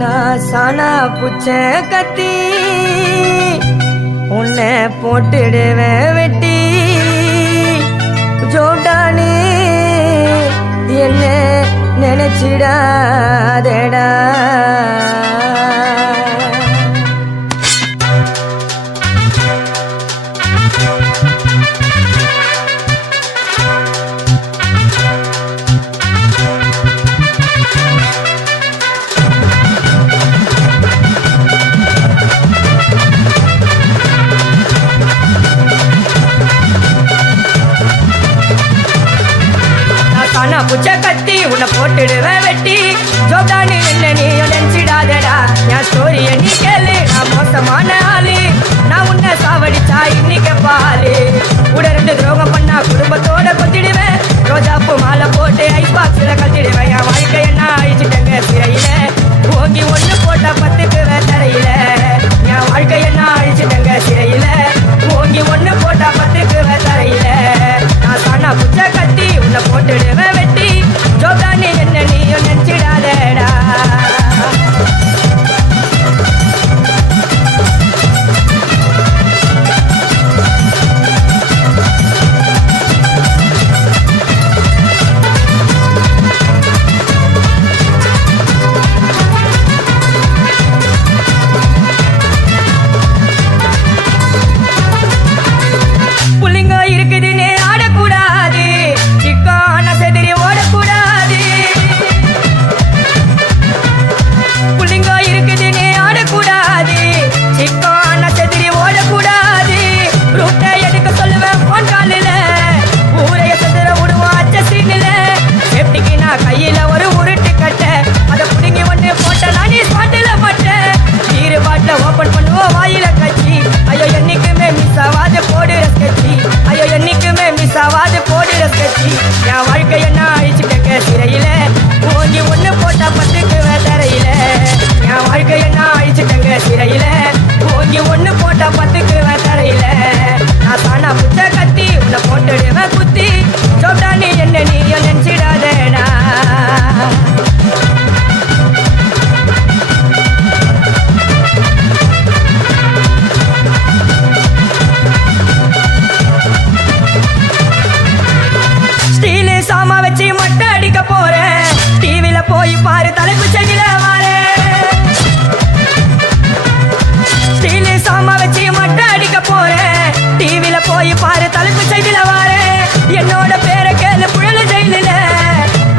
நான் சானா புச்ச கத்தி உன்னை போட்டுடுவேன் வெட்டி ஜோடானே என்ன நினைச்சிடாதடா. புச்ச கத்தி உன்னை போட்டுடுவேன் வெட்டி ஜோப்டானு என்ன நீ நினைச்சிடாதடா. என் ஸ்டோரிய நீ கேளு, நான் மோசமான ஆளு, நான் உன்னை சாவடிச்சா இன்னைக்கு பாலு. கூட 2 துரோகம் பண்ணா குடும்பத்தோட கொத்திடுவேன், ரோஜாப்பு மாலை போட்டு ஐஸ் பாக்ஸ்ல கழட்டிடுவேன். என் வாழ்க்கை என்ன அழிச்சிட்டங்க சிறையில, ஓங்கி 1 போட்டா 10க்கு தரையில. என் வாழ்க்கை என்ன அழிச்சிட்டங்க சிறையில, ஓங்கி 1 போட்டா 10க்கு தரையில. நான் சானா புச்ச கத்தி உன்னை போட்டுடுவேன் வெட்டி ஜோப்டானு என்ன நீயும் நினைச்சிடாதடா. புள்ளிங்க இருக்குதுன்னு ஆடக்கூடாது, சிக்கான செதிரி ஓடக்கூடாது. புள்ளிங்க இருக்குதுன்னு ஆடக்கூடாது, சிக்கான செதிரி ஓடக்கூடாது. ரூட்டை எடுக்க சொல்லுவேன் போன் காலில, ஊரைய செதுற விடுவோம் அச்ச சீனில. சேஃப்டிக்கு நான் கையில ஒரு உருட்டு கட்ட, அதை புடுங்கி 1 போட்ட நானே ஸ்பாட்டில மாட்டேன். நீரு பாட்டில ஓபன் பண்ணுவோம் வாயில கட்சி, ஐயோ என்னைக்குமே மிஸ் ஆவாது போடுற ஸ்கெட்சி, ஐயோ என்னைக்குமே மிஸ் ஆவாது போடுற ஸ்கெட்சி. என் வாழ்க்கை என்ன அழிச்சிட்டங்க சிறையில, ஓங்கி 1 போட்டா 10க்கு தரையில. என் வாழ்க்கை என்ன அழிச்சிட்டங்க சிறையில, ஓங்கி 1 போட்டா 10க்கு தரையில. நான் சானா புச்ச கத்தி உன்னை போட்டுடுவேன் குத்தி ஜோப்டானு என்ன நீயும் நினைச்சிடாதடா. ஸ்டீலு சாமா வச்சு மட்டை அடிக்க போறேன், டிவில போய் பாரு தலைப்பு செடியில வாரேன். ஸ்டீலு சாமா வச்சு மட்டை அடிக்க போறேன், டிவில போய் பாரு தலைப்பு செடியில வாரேன். என்னோட பேரை கேளு புழல ஜெயிலில,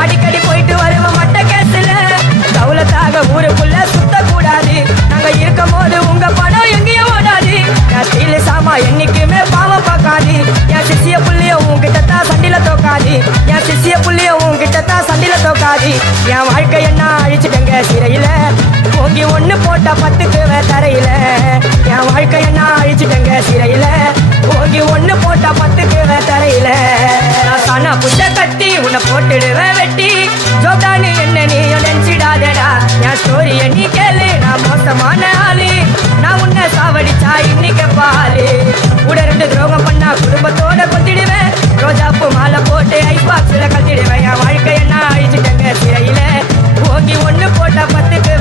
அடிக்கடி போயிட்டு வருவோம் மட்டை கேஸ்ல. தௌலத்தாக ஊருக்குள்ள சுத்தக்கூடாது, நாங்க இருக்கும் போது உங்க படம் எங்கேயும் ஓடாது. என் ஸ்டீலு சாமா என்னைக்குமே பாவம் பார்க்காது, என் சிசிய புள்ளிய உங்ககிட்ட தான் சண்டில தோக்காது, என் சிசிய புள்ளிய உங்ககிட்ட தான் சண்டில தோக்காது. என் வாழ்க்கை என்ன அழிச்சிட்டங்க சிறையில, ஓங்கி 1 போட்டா 10க்கு தரையில. என் வாழ்க்கை என்ன அழிச்சிட்டங்க சிறையில, ஓங்கி 1 போட்டா 10க்கு தரையில. நான் சானா புச்ச கத்தி உன்னை போட்டுடுவேன் வெட்டி ஜோப்டானு என்ன நீயும் நினைச்சிடாதடா. என் ஸ்டோரிய நீ கேளு, நான் மோசமான ஆளு, நான் உன்னை சாவடிச்சா இன்னைக்கு பாலு. கூட 2 துரோகம் பண்ணா குடும்பத்தோட கொத்திடுவேன், ரோஜாப்பு மாலை போட்டு ஐஸ் பாக்ஸ்ல கழட்டிடுவேன். என் வாழ்க்கை என்ன அழிச்சிட்டங்க சிறையில, ஓங்கி 1 போட்டா 10க்கு